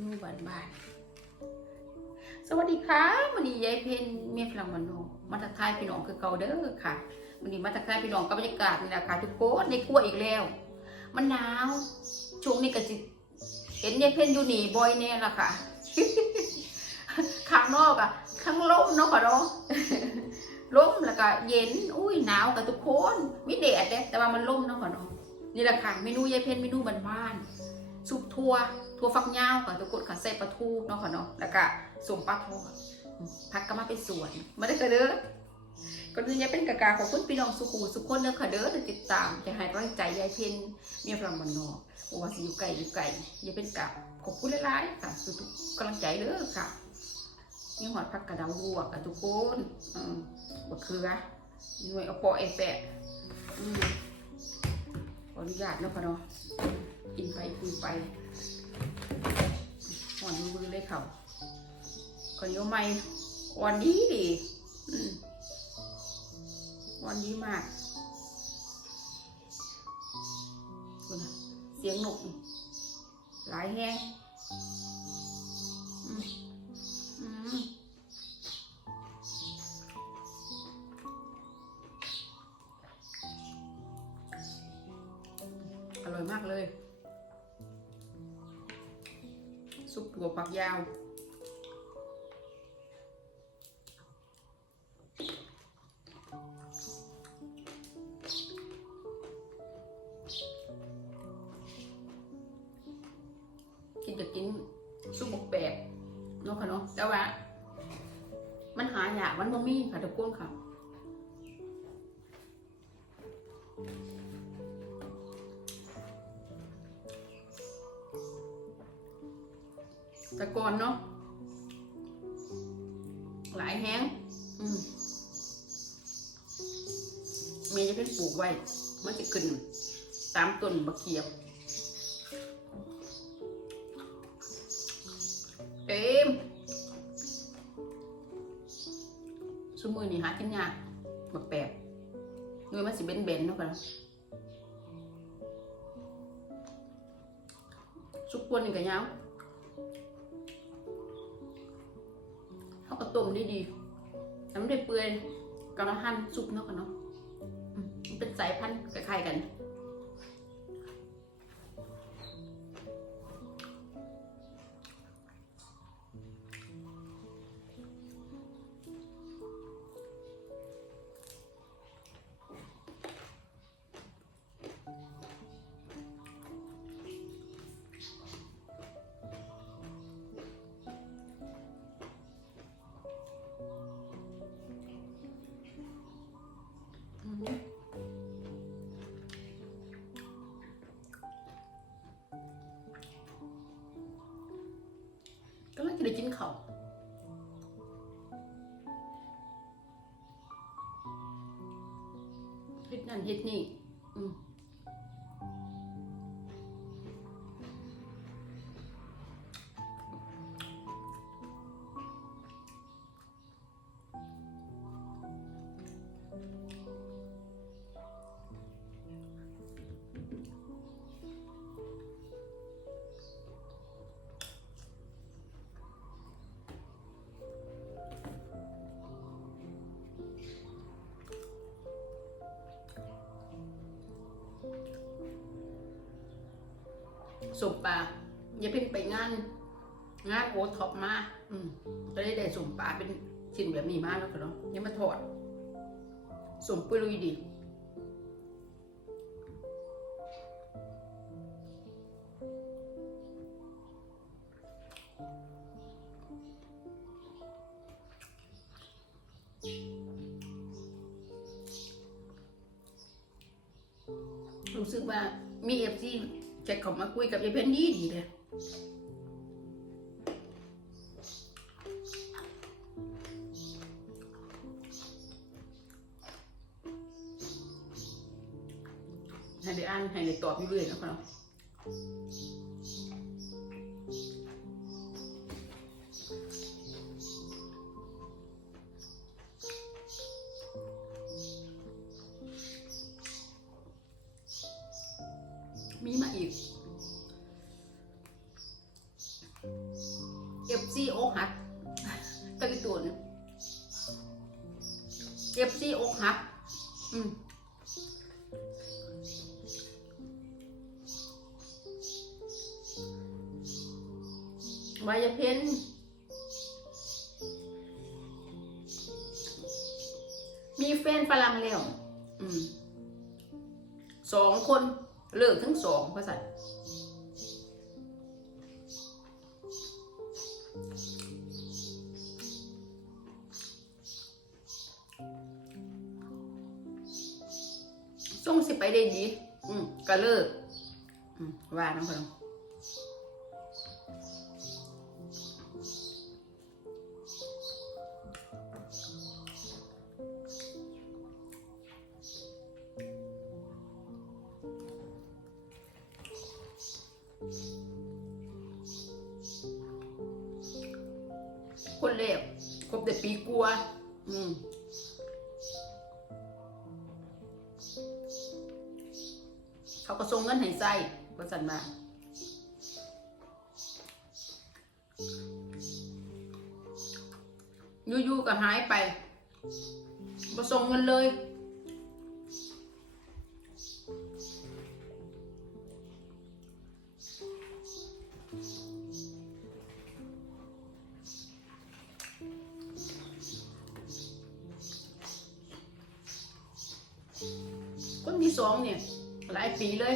นูบ้านบ้านสวัสดีค่ะวันนี้ยายเพนเมียพลังวันโนมาทักทายพี่น้องคือเก่าเด้อค่ะวันนี้มาทักทายพี่น้องกับบรรยากาศนี่แหละค่ะทุกคนในครัวอีกแล้ว มันหนาวช่วงนี้ก็จิเห็นยายเพนอยู่หนีบ่อยแน่ละค่ะข้างนอกอะข้างลมเนาะค่ะเนาะลมแล้วก็เย็น อุ้ยหนาวกับทุกคนมีแดดเด้แต่ว่ามันลมเนาะค่ะเนาะนี่แหละค่ะเมนูยายเพนเมนูบ้านๆ ทั่วทั่วฟักยาค่ะทุกคนค่ะใส่ปลาทูเนาะค่ะเนาะแล้วก็สมปลาทอดอืมพักก็มาเป็นสวนมาได้อค่ะเด้อก็คือยายเป็นกากาของคุณพี่น้องสุขูสุขคนเด้อค่ะเด้อติดตามจะให้กำลังใจยายเพนเมียพลังมันนอกว่าสิอยู่ไกลอยู่ไกลยายเป็นกับขอบคุณหลายๆค่ะทุกกำลังใจเด้อค่ะมีหอดพักกระดาบัวกับทุกคนอืมบะเขือมีหน่วยเอาปอเอแปะอืมขออนุญาตเนาะค่ะเนาะกินไปคุยไป อนมือเลยเขาขอเหนียวไม่อ่อนดีดีอ่อนดีมากคุณเสียงนกนี่หลายแห้งอืมอืม ซุปถั่ว ก่อนเนาะหลายแห้งมเมย์จะเป็นปลูกไว้มันจะขึ้นตามต้นบะเขียบ เต็มสมือนี่หากินยากบักแปบเงินมันสิเบนเบนเนาะกันซุกวนนี่กันยาว ก็ต้มได้ดีแต่ไม่ได้เปื่อยกระหั่นซุปเนาะกันเนาะเป็นสายพันธุ์คล้ายๆกัน จะได้กินเขาเฮ็ดนั่นเฮ็ดนี่ สุปปลาอย่าเพิ่งไปงานงานโอท็อปมาอืมจะได้ได้สุ่มปลาเป็นชิ้นแบบนี้มาแล้วก็เนาะยังมาทอดสุ่มปุยลุยดีรู้สึกว่ามีเอฟซี จะเข้ามาคุยกับยายเพนดีดีเลยให้ได้อ่านให้ได้ตอบอยู่เรื่อยนะครับมีมาอี ฟซีโอหักอืมวายเพนมีแฟนฝรั่งแล้วอืมสองคนเลิกทั้งสองภาษา ส่งสิไปได้ดี อืมก็เลิก อืมว่าน้องคน เขาก็ส่งเงินให้ใส่ก็สั่นมาอยู่ๆก็หายไปบ่ส่งเงินเลย ที่สองเนี่ยหลายปีเลย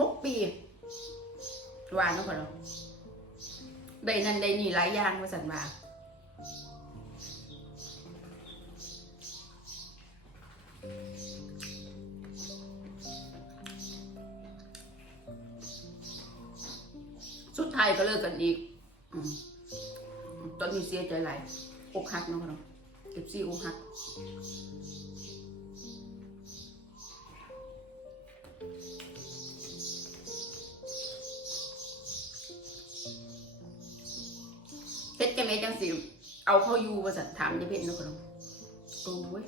หกปีวานเนาะพ่อเนาได้นั่นได้นี่หลายอย่างมาสั่นมาสุดท้ายก็เลิกกันอีกอตอนนี้เสียใจหลายอกหักเนาะพ่อเนาะ เอฟซีอกหักเฮ็ดจังไดจังสิ เอาเข้าอยู่ว่าสันถามยายเพชรเนาะพ่อเนาะโอ้ย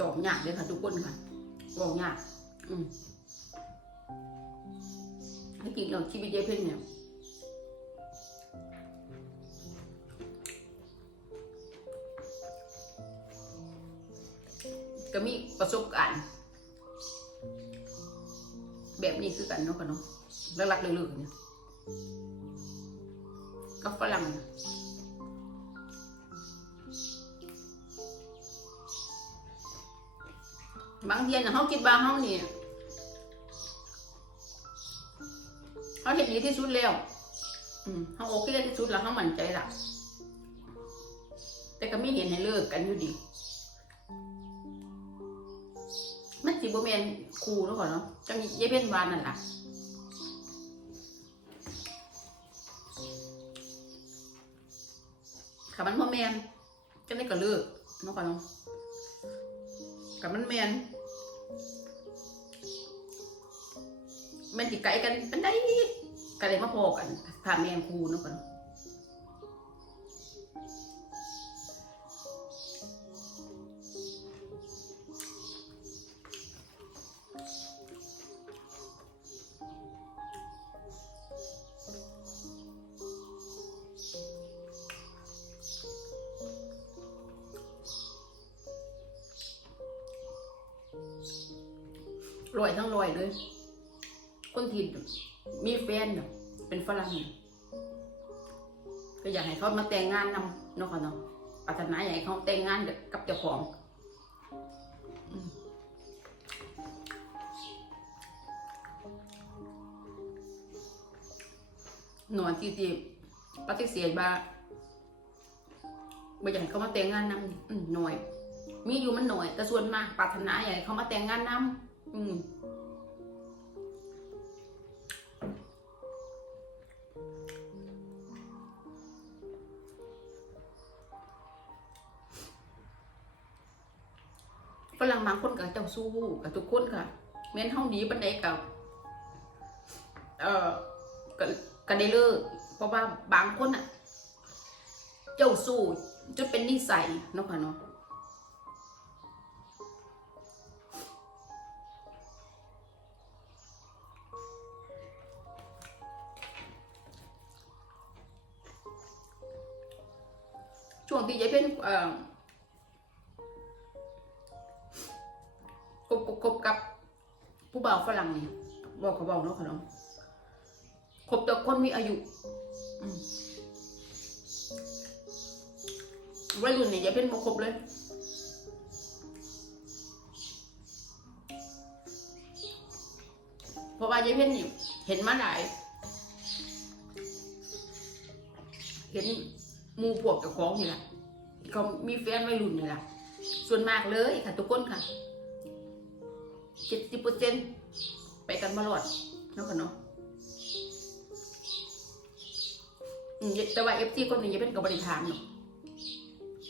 ตอบยากเลยค่ะทุกคนค่ะบอกยาก อืม ให้กินเราชีวิตยายเพชรเนี่ยก็มีประสบการณ์แบบนี้คือกันเนาะกันเนาะแล้วรักเลยๆเนี่ยกับฝรั่งบางทีน่ะเขาคิดว่าเขานี่เขา ดีที่สุดแล้ว อืมเขาโอเคที่สุดแล้วเขามั่นใจละแต่ก็ไม่เห็นให้เลิกกันอยู่ดี มันสิบ่แมนครูเนาะก่อนเนาะจังยายเพ็ญวานนั่นล่ะคัมันบ่แมนจังได้ก็เลิกเนาะก่อนเนาะกับมันแมนม่นสิไกลกันเปานใด ก็ได้มาพอกันถ้าแม่ครูเนาะก่อนเนาะรวยทั้งรวยเลย คนที่น มีแฟนน่ะเป็นฝรั่งน่ะก็อยากให้เขามาแต่งงานนำเนาะค่ะเนาะปรารถนาอยากให้เขาแต่งงานกับเจ้าของหนอนที่ที่ปฏิเสธว่าไม่อยากให้เขามาแต่งงานนำนี่อืมหน่อย มีอยู่มันหน่อย แต่ส่วนมากปรารถนาอยากให้เขามาแต่งงานนำอืม ฝรั่งบางคนกับเจ้าสู้กับทุกคนค่ะแม้นเท่านี้บันไดกับเอ่อก็ก็ได้เลิกเพราะว่าบางคนอะ เจ้าสู้จนเป็นนิสัยเนาะค่ะเนาะ กบกบกบกับ ผู้บ่าวฝรั่งนี่บอกเขาบอกเนาะเขาเนาะคบแต่คนมีอายุวัยรุ่นนี่อย่าเป็นบ่คบเลยเพราะว่ายายเพ่นนี่เห็นมาหลาย เห็นมูพวกกับของนี่แหละเขามีแฟนวัยรุ่นนี่แหละส่วนมากเลยค่ะ ทุกคนค่ะ เจ็ดสิบเปอร์เซ็นต์ไปกันมาหลอดเนาะค่ะเนาะอืมแต่ว่าเอฟซีคนนี้ยังเป็นกับบริถามเนาะ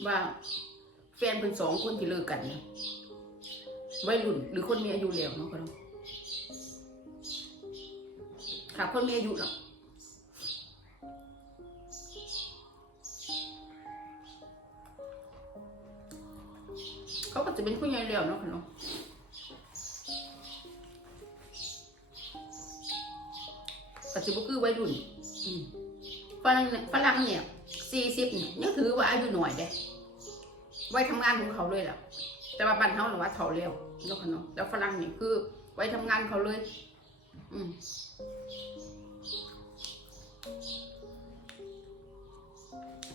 ว่าแฟนเป็นสองคนที่เลิกกันเนี่ยวัยรุ่นหรือคนมีอายุแล้วเนาะค่ะเนาะค่ะคนมีอายุหรอกเขาก็จะเป็นผู้ใหญ่แล้วเนาะค่ะเนาะ ก็สิบ่คือวัยรุ่นอืมฝรั่งเนี่ยฝรั่งเนี่ยสี่สิบเนี่ยยังถือว่าอายุหน่อยเด้ไว้ทำงานของเขาเลยแหละแต่ว่าบ้านเขาหรือว่าเฒ่าเร็วเนาะค่ะเนาะแล้วฝรั่งเนี่ยคือไว้ทำงานเขาเลย อืม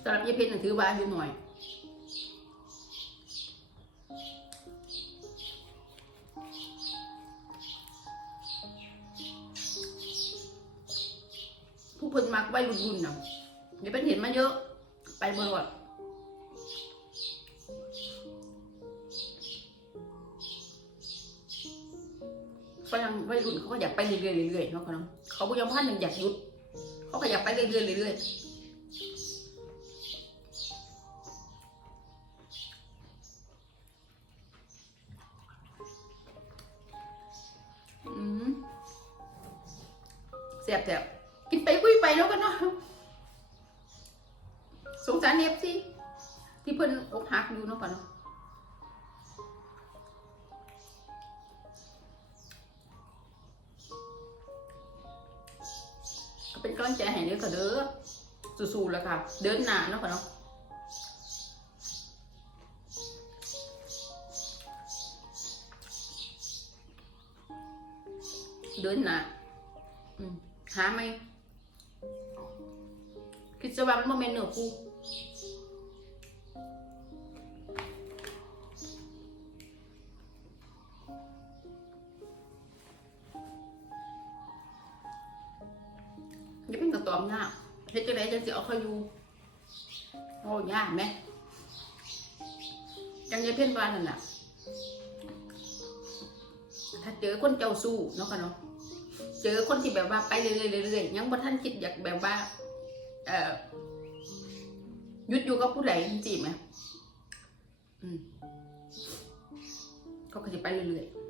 สำหรับยายเพชรน่ะถือว่าอายุหน่อย เพิ่นมักวัยรุ่นๆนะเดี๋ยวเป็นเห็นมาเยอะ ไปเบิ่งว่าฝรั่งวัยรุ่นเขาก็อยากไปเรื่อยๆเรื่อยๆเนาะเขาเนาะเขาบ่ยอมพันหนึ่งอยากหยุด เขาก็อยากไปเรื่อยๆเรื่อยๆอืมแซ่บแซ่บ กินไปคุยไปแล้วกันเนาะสงสารเนฟสิที่เพิ่นอกหักอยู่เนาะกันเนาะเป็นกำลังใจให้เด้อค่ะเด้อสู้ๆแล้วค่ะ เดินหน้าเนาะค่ะเนาะเดินหน้าหาไหม คิดจะว่ามันบ่แม่นเนื้อคู่อย่าเป็นกระตอมยากเฮ็ดจังไดจังสิเอาเขาอยู่โอ้ยากแหมจังยายเพ่นว่านั่นน่ะถ้าเจอคนเจ้าสู้เนาะค่ะเนาะเจอคนที่แบบว่าไปเรื่อยๆอยๆยังบ่ท่านคิดอยากแบบว่า เอ่อยุดอยู่กับผู้ใดจีบไหมอืมเขาก็จะไปเรื่อยๆ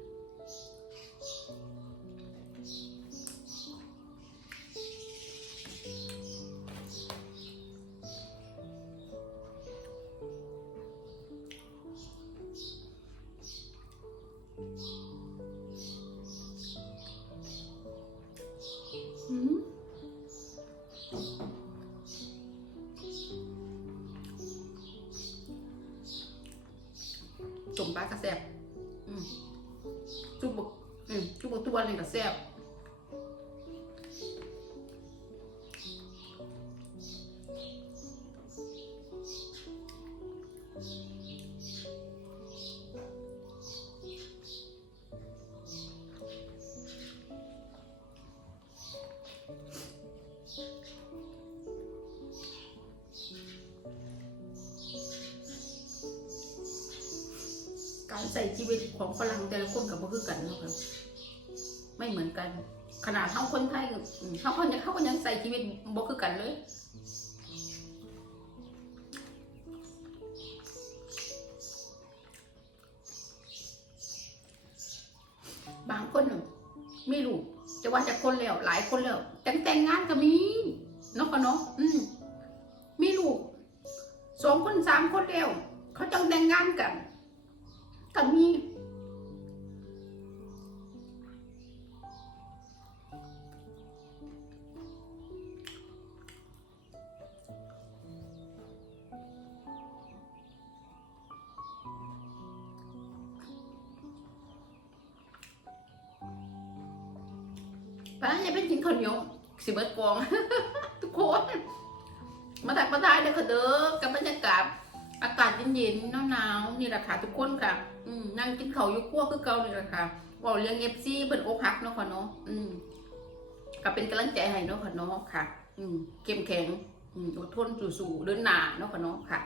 แซบจุบบจุบกตัวนี่ก็แซ่บ ใส่ชีวิตของฝรั่งแต่ละคนกับบ่คือกันนะครับ ไม่เหมือนกัน ขนาดเท่าคนไทยก็อืมเขาคนยังเขาก็ยังใส่ชีวิตบ่คือกันเลยบางคนน่ะมีลูกจะว่าจะคนแล้วหลายคนแล้วแต่งแต่งงานก็มีเนาะก็เนาะอืมมีลูกสองคนสามคนแล้วเขาจังแต่งงานกัน กับมีพนักงาเป็นกินข้าวเหนียวสิเบิร์ดกองทุกคน มาถักมาได้เลยค่ะเด้อกับบรรยากาศอากาศเย็นๆหนาวๆนี่แหละค่ะทุกคนค่ะ อืมนั่งกินเขายู่ครัวคือเก่านี่แหละค่ะว่าเรื่องเอฟซีเพิ่นอกหักเนาะค่ะเนาะอืมก็เป็นกำลังใจให้เนาะค่ะเนาะค่ะ อืมเข้มแข็งอืมอดทนสู้ๆเดินหน้าเนาะค่ะเนาะค่ะ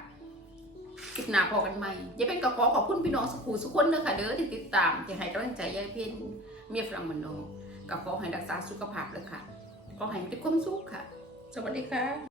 คลิปหน้าพอกันใหม่ย่าเป็นกระขอขอบคุณพี่น้องสุขุสุขคนเด้อค่ะเด้อที่ติดตามที่ให้กำลังใจยายเพ็ญเมียฝรั่งมันโนก็ขอให้รักษาสุขภาพเลยค่ะขอให้มีความสุขค่ะ สวัสดีค่ะ